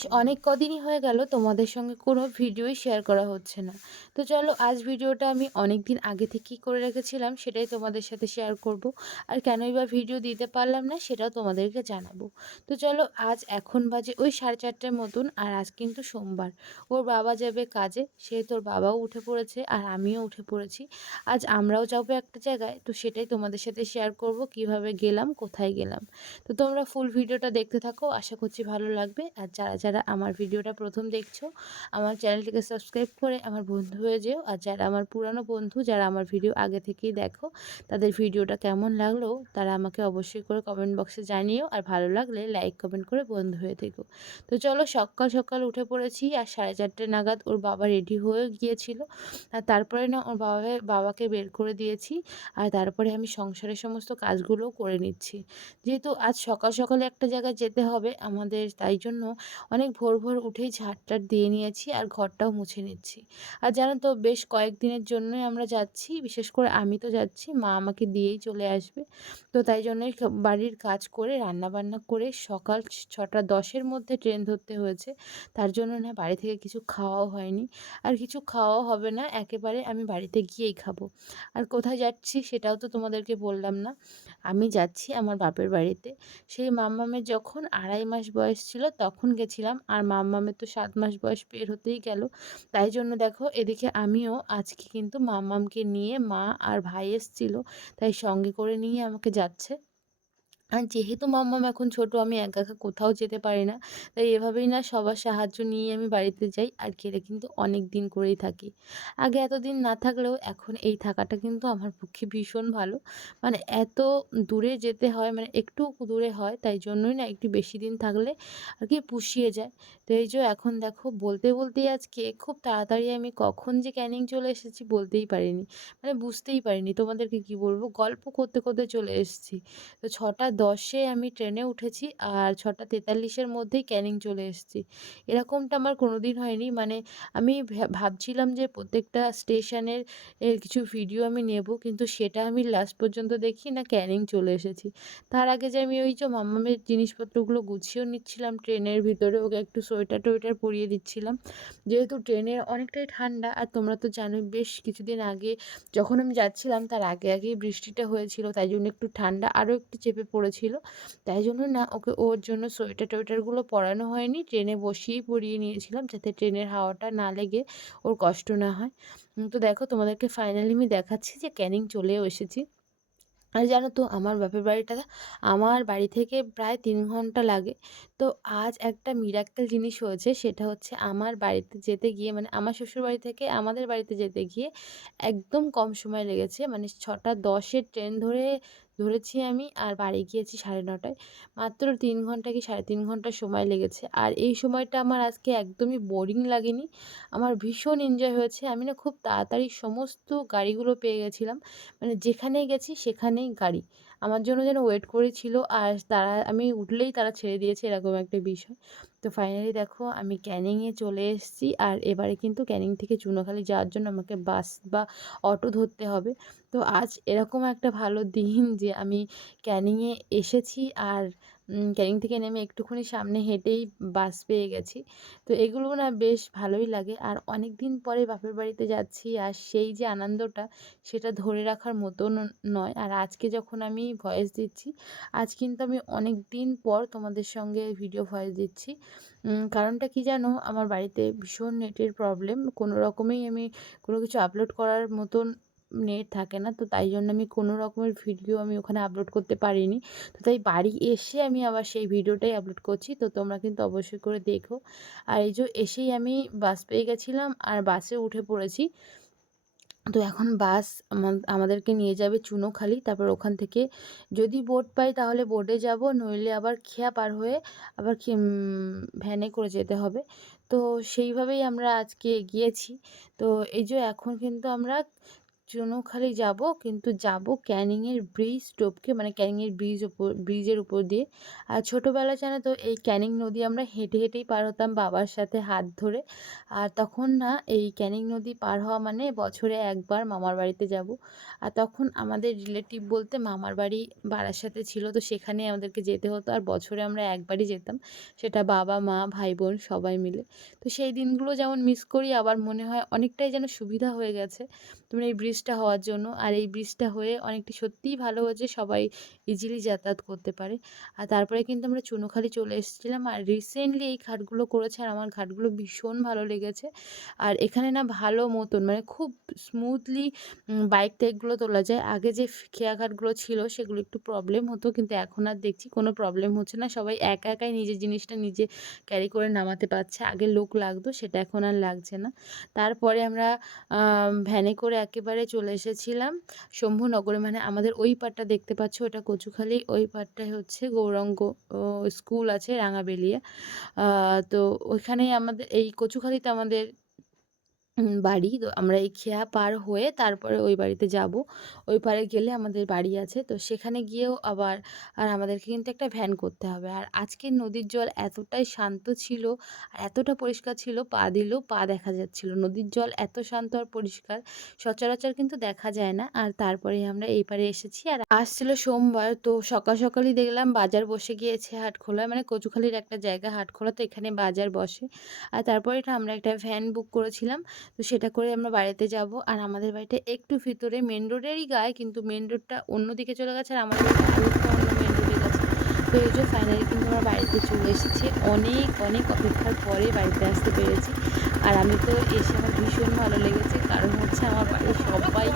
বেশ অনেক কদিনই হয়ে গেল তোমাদের সঙ্গে কোনো ভিডিওই শেয়ার করা হচ্ছে না। তো চলো আজ ভিডিওটা আমি অনেক দিন আগে থেকেই করে রেখেছিলাম, সেটাই তোমাদের সাথে শেয়ার করব। আর কেনই বা ভিডিও দিতে পারলাম না সেটাও তোমাদেরকে জানাবো। তো চলো আজ এখন বাজে ওই 4:30টার মতন, আর আজ কিন্তু সোমবার। ওর বাবা যাবে কাজে, সেহেতু ওর বাবাও উঠে পড়েছে আর আমিও উঠে পড়েছি। আজ আমরাও যাবো একটা জায়গায়, তো সেটাই তোমাদের সাথে শেয়ার করব কিভাবে গেলাম, কোথায় গেলাম। তো তোমরা ফুল ভিডিওটা দেখতে থাকো, আশা করছি ভালো লাগবে। আর যারা যারা আমার ভিডিওটা প্রথম দেখছো, আমার চ্যানেলটিকে সাবস্ক্রাইব করে আমার বন্ধু হয়ে যেও। আর যারা আমার পুরানো বন্ধু, যারা আমার ভিডিও আগে থেকেই দেখো, তাদের ভিডিওটা কেমন লাগলো তারা আমাকে অবশ্যই করে কমেন্ট বক্সে জানিও। আর ভালো লাগলে লাইক কমেন্ট করে বন্ধু হয়ে থেকো। তো চলো সকাল সকাল উঠে পড়েছি, আর 4:30 নাগাদ ওর বাবা রেডি হয়ে গিয়েছিল। আর তারপরে না ওর বাবাকে বের করে দিয়েছি। আর তারপরে আমি সংসারের সমস্ত কাজগুলোও করে নিচ্ছি। যেহেতু আজ সকাল সকালে একটা জায়গায় যেতে হবে আমাদের, তাই জন্য অনেক ভোর ভোর উঠেই ঝাড়-টাড় দিয়ে নিয়েছি আর ঘরটাও মুছে নিচ্ছি। আর জানো তো বেশ কয়েকদিনের জন্যই আমরা যাচ্ছি, বিশেষ করে আমি তো যাচ্ছি, মা আমাকে দিয়েই চলে আসবে। তো তাই জন্যই বাড়ির কাজ করে রান্নাবান্না করে সকাল 6:10-এর মধ্যে ট্রেন ধরতে হয়েছে। তার জন্য না বাড়ি থেকে কিছু খাওয়াও হয়নি, আর কিছু খাওয়াও হবে না, একেবারে আমি বাড়িতে গিয়েই খাবো। আর কোথায় যাচ্ছি সেটাও তো তোমাদেরকে বললাম না। আমি যাচ্ছি আমার বাপের বাড়িতে। সেই মাম্মামের যখন 2.5 মাস বয়স ছিল তখন গেছিলাম, আর মাম্মামের তো 7 মাস বয়স পের হতেই গেল। তাই জন্য দেখো এদিকে আমিও আজকে কিন্তু মাম্মামকে নিয়ে, মা আর ভাই এসছিল, তাই সঙ্গে করে নিয়ে আমাকে যাচ্ছে। আর যেহেতু মাম্মাম এখন ছোট, আমি একা একা কোথাও যেতে পারি না। তাই এভাবেই না সবার সাহায্য নিয়ে আমি বাড়িতে যাই, আর গেলে কিন্তু অনেক দিন করেই থাকি। আগে এতদিন না থাকলেও এখন এই থাকাটা কিন্তু আমার পক্ষে ভীষণ ভালো। মানে এত দূরে যেতে হয়, মানে একটু দূরে হয়, তাই জন্যই না একটু বেশি দিন থাকলে আর কি পুষিয়ে যায়। তো এই যে এখন দেখো বলতে বলতেই আজকে খুব তাড়াতাড়ি আমি কখন যে ক্যানিং চলে এসেছি বলতেই পারিনি। মানে বুঝতেই পারিনি, তোমাদেরকে কি বলবো, গল্প করতে করতে চলে এসেছি। তো 6:10-এ আমি ট্রেনে উঠেছি, আর 6:43-এর মধ্যেই ক্যানিং চলে এসেছি। এরকমটা আমার কোনোদিন হয়নি। মানে আমি ভাবছিলাম যে প্রত্যেকটা স্টেশনের কিছু ভিডিও আমি নেব, কিন্তু সেটা আমি লাস্ট পর্যন্ত দেখি না ক্যানিং চলে এসেছি। তার আগে যে আমি ওই যে মাম্মামের জিনিসপত্রগুলো গুছিয়েও নিচ্ছিলাম ট্রেনের ভিতরে, ওকে একটু সোয়েটার-টোয়েটার পরিয়ে দিচ্ছিলাম। যেহেতু ট্রেনে অনেকটাই ঠান্ডা, আর তোমরা তো জানোই বেশ কিছুদিন আগে যখন আমি যাচ্ছিলাম তার আগেই বৃষ্টিটা হয়েছিল, তাই জন্য একটু ঠান্ডা আরও একটু চেপে পড়েছিল। তাই জন্য না ওকে ওর জন্য সোয়েটার-টোয়েটারগুলো পরানো হয়নি, ট্রেনে বসিয়েই পরিয়ে নিয়েছিলাম যাতে ট্রেনের হাওয়াটা না লেগে ওর কষ্ট না হয়। তো দেখো তোমাদেরকে ফাইনালি আমি দেখাচ্ছি যে ক্যানিং চলেও এসেছি। আর জানো তো আমার বাপের বাড়িটা আমার বাড়ি থেকে প্রায় 3 ঘন্টা লাগে। তো আজ একটা মিরাক্কেল জিনিস হয়েছে, সেটা হচ্ছে আমার বাড়িতে যেতে গিয়ে, মানে আমার শ্বশুরবাড়ি থেকে আমাদের বাড়িতে যেতে গিয়ে একদম কম সময় লেগেছে। মানে 6:10-এর ট্রেন ধরেছি আমি, আর বাড়ি গিয়েছি 9:30টায়। মাত্র 3 ঘন্টা কি 3.5 ঘন্টা সময় লেগেছে। আর এই সময়টা আমার আজকে একদমই বোরিং লাগেনি। আমার ভীষণ এনজয় হয়েছে। আমি না খুব তাড়াতাড়ি সমস্ত গাড়িগুলো পেয়ে গেছিলাম। মানে যেখানেই গেছি সেখানেই গাড়ি আমার জন্য যেন ওয়েট করেছিল, আর তারা আমি উঠলেই তারা ছেড়ে দিয়েছে, এরকম একটা বিষয়। তো ফাইনালি দেখো আমি ক্যানিংয়ে চলে এসেছি, আর এবারে কিন্তু ক্যানিং থেকে চুনোখালি যাওয়ার জন্য আমাকে বাস বা অটো ধরতে হবে। তো আজ এরকম একটা ভালো দিন যে আমি ক্যানিংয়ে এসেছি, আর ক্যানিং থেকে নেমে একটুখানি সামনে হেঁটেই বাস পেয়ে গেছি। তো এগুলো না বেশ ভালোই লাগে, আর অনেক দিন পরে বাপের বাড়িতে যাচ্ছি, আর সেই যে আনন্দটা সেটা ধরে রাখার মতো নয়। আর আজকে যখন আমি ভয়েস দিচ্ছি, আজ কিন্তু আমি অনেক দিন পর তোমাদের সঙ্গে ভিডিও ভয়েস দিচ্ছি। কারণটা কি জানো, আমার বাড়িতে ভীষণ নেটের প্রবলেম, কোনো রকমেই আমি কোনো কিছু আপলোড করার মতন নেট থাকে না। তো তাই জন্য আমি কোনো রকমের ভিডিও আমি ওখানে আপলোড করতে পারিনি। তো তাই বাড়ি এসে আমি আবার সেই ভিডিওটাই আপলোড করছি, তো তোমরা কিন্তু অবশ্যই করে দেখো। আর এই যে এসেই আমি বাস পেয়ে গেছিলাম, আর বাসে উঠে পড়েছি। তো এখন বাস আমাদেরকে নিয়ে যাবে চুনোখালি, তারপর ওখান থেকে যদি বোট পাই তাহলে বোটে যাব, নইলে আবার খেয়া পার হয়ে আবার ভ্যানে করে যেতে হবে। তো সেইভাবেই আমরা আজকে গিয়েছি। তো এই যে এখন কিন্তু আমরা চুনোখালি যাব, কিন্তু যাব ক্যানিংয়ের ব্রিজ টপকে, মানে ক্যানিংয়ের ব্রিজের উপর দিয়ে। আর ছোটোবেলায় জানো তো এই ক্যানিং নদী আমরা হেঁটে হেঁটেই পার হতাম বাবার সাথে হাত ধরে। আর তখন না এই ক্যানিং নদী পার হওয়া মানে বছরে একবার মামার বাড়িতে যাব। আর তখন আমাদের রিলেটিভ বলতে মামার বাড়ি বারাসাতে ছিল, তো সেখানে আমাদেরকে যেতে হতো। আর বছরে আমরা একবারই যেতাম, সেটা বাবা মা ভাই বোন সবাই মিলে। তো সেই দিনগুলো যেমন মিস করি, আবার মনে হয় অনেকটাই যেন সুবিধা হয়ে গেছে তোমার এই ব্রিজটা হওয়ার জন্য। আর এই ব্রিজটা হয়ে অনেকটা সত্যিই ভালো হয়েছে, সবাই ইজিলি যাতায়াত করতে পারে। আর তারপরে কিন্তু আমরা চুনোখালি চলে এসেছিলাম। আর রিসেন্টলি এই ঘাটগুলো করেছে, আর আমার ঘাটগুলো ভীষণ ভালো লেগেছে। আর এখানে না ভালো মতন মানে খুব স্মুথলি বাইক টাইকগুলো তোলা যায়। আগে যে খেয়াঘাটগুলো ছিল সেগুলো একটু প্রবলেম হতো, কিন্তু এখন আর দেখছি কোনো প্রবলেম হচ্ছে না। সবাই একা একাই নিজের জিনিসটা নিজে ক্যারি করে নামাতে পারছে। আগে লোক লাগতো, সেটা এখন আর লাগছে না। তারপরে আমরা ভ্যানে করে একেবারে চলে এসেছিলাম শম্ভুনগরে, মানে আমাদের ওই পাড়টা দেখতে পাচ্ছ ওটা কচুখালি, ওই পাড়টায় হচ্ছে গৌরাঙ্গ স্কুল আছে রাঙাবেলিয়া। তো ওইখানেই আমাদের এই কচুখালিতে আমাদের বাড়ি। তো আমরা এই খেয়া পার হয়ে তারপরে ওই বাড়িতে যাব। ওই পারে গেলে আমাদের বাড়ি আছে। তো সেখানে গিয়েও আবার আমাদেরকে কিন্তু একটা ভ্যান করতে হবে। আর আজকের নদীর জল এতটাই শান্ত ছিল, আর এতটা পরিষ্কার ছিল, পা দিলেও পা দেখা যাচ্ছিল। নদীর জল এত শান্ত আর পরিষ্কার সচরাচর কিন্তু দেখা যায় না। আর তারপরেই আমরা এই পারে এসেছি। আর আজ ছিল সোমবার, তো সকাল সকালই দেখলাম বাজার বসে গিয়েছে হাটখোলায়, মানে কচুখালির একটা জায়গা হাটখোলা, তো এখানে বাজার বসে। আর তারপরে এটা আমরা একটা ভ্যান বুক করেছিলাম, তো সেটা করে আমরা বাড়িতে যাব। আর আমাদের বাড়িটা একটু ভিতরে, মেন রোডেরই গায়ে, কিন্তু মেন রোডটা অন্যদিকে চলে গেছে আর আমাদের বাড়িটা আরেকটু অন্য মেন রোডে গেছে। তো এই যে ফাইনালি কিন্তু আমরা বাড়িতে চলে এসেছি। অনেক অনেক অপেক্ষার পরে বাড়িতে আসতে পেরেছি। আর আমি তো এসে আমার ভীষণ ভালো লেগেছে, কারণ হচ্ছে আমার বাড়ির সবাই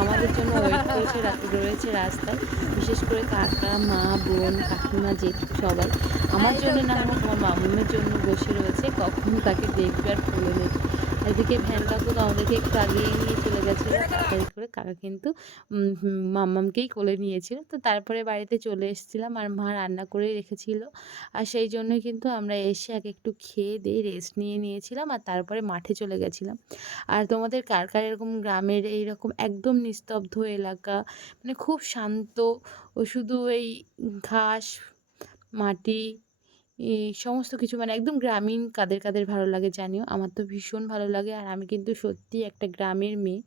আমাদের জন্য ওয়েট করেছে, রয়েছে রাস্তায়। বিশেষ করে কাকা মা বোন কাকিমা জেঠু সবাই আমার জন্য না হোক আমার মামুনের জন্য বসে রয়েছে, কখন তাকে দেখবে আর কোলে নেবে। এদিকে ভ্যান কাকু তো আমাদেরকে একটু আগিয়ে নিয়ে চলে গেছিলো তাড়াতাড়ি করে। কাকা কিন্তু মাম্মামকেই কোলে নিয়েছিল। তো তারপরে বাড়িতে চলে এসেছিলাম, আর মা রান্না করেই রেখেছিল। আর সেই জন্যই কিন্তু আমরা এসে আগে একটু খেয়ে দিয়ে রেস্ট নিয়েছিলাম, আর তারপরে মাঠে চলে গেছিলাম। আর তোমাদের কার কার এরকম গ্রামের এইরকম একদম নিস্তব্ধ এলাকা, মানে খুব শান্ত, ও শুধু এই ঘাস মাটি সমস্ত কিছু, মানে একদম গ্রামীণ, কাদের কাদের ভালো লাগে জানিও। আমার তো ভীষণ ভালো লাগে। আর আমি কিন্তু সত্যিই একটা গ্রামের মেয়ে।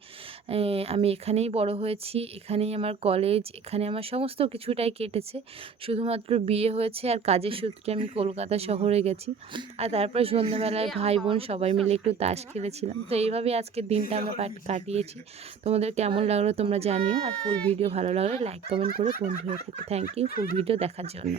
আমি এখানেই বড় হয়েছি, এখানেই আমার কলেজ, এখানে আমার সমস্ত কিছুটাই কেটেছে। শুধুমাত্র বিয়ে হয়েছে আর কাজের সূত্রে আমি কলকাতা শহরে গেছি। আর তারপরে সন্ধ্যাবেলায় ভাই বোন সবাই মিলে একটু তাস খেলেছিলাম। তো এইভাবেই আজকের দিনটা আমরা কাটিয়েছি। তোমাদের কেমন লাগলো তোমরা জানিও। আর ফুল ভিডিও ভালো লাগলে লাইক কমেন্ট করে বন্ধু হয়ে থেকো। থ্যাংক ইউ ফুল ভিডিও দেখার জন্য।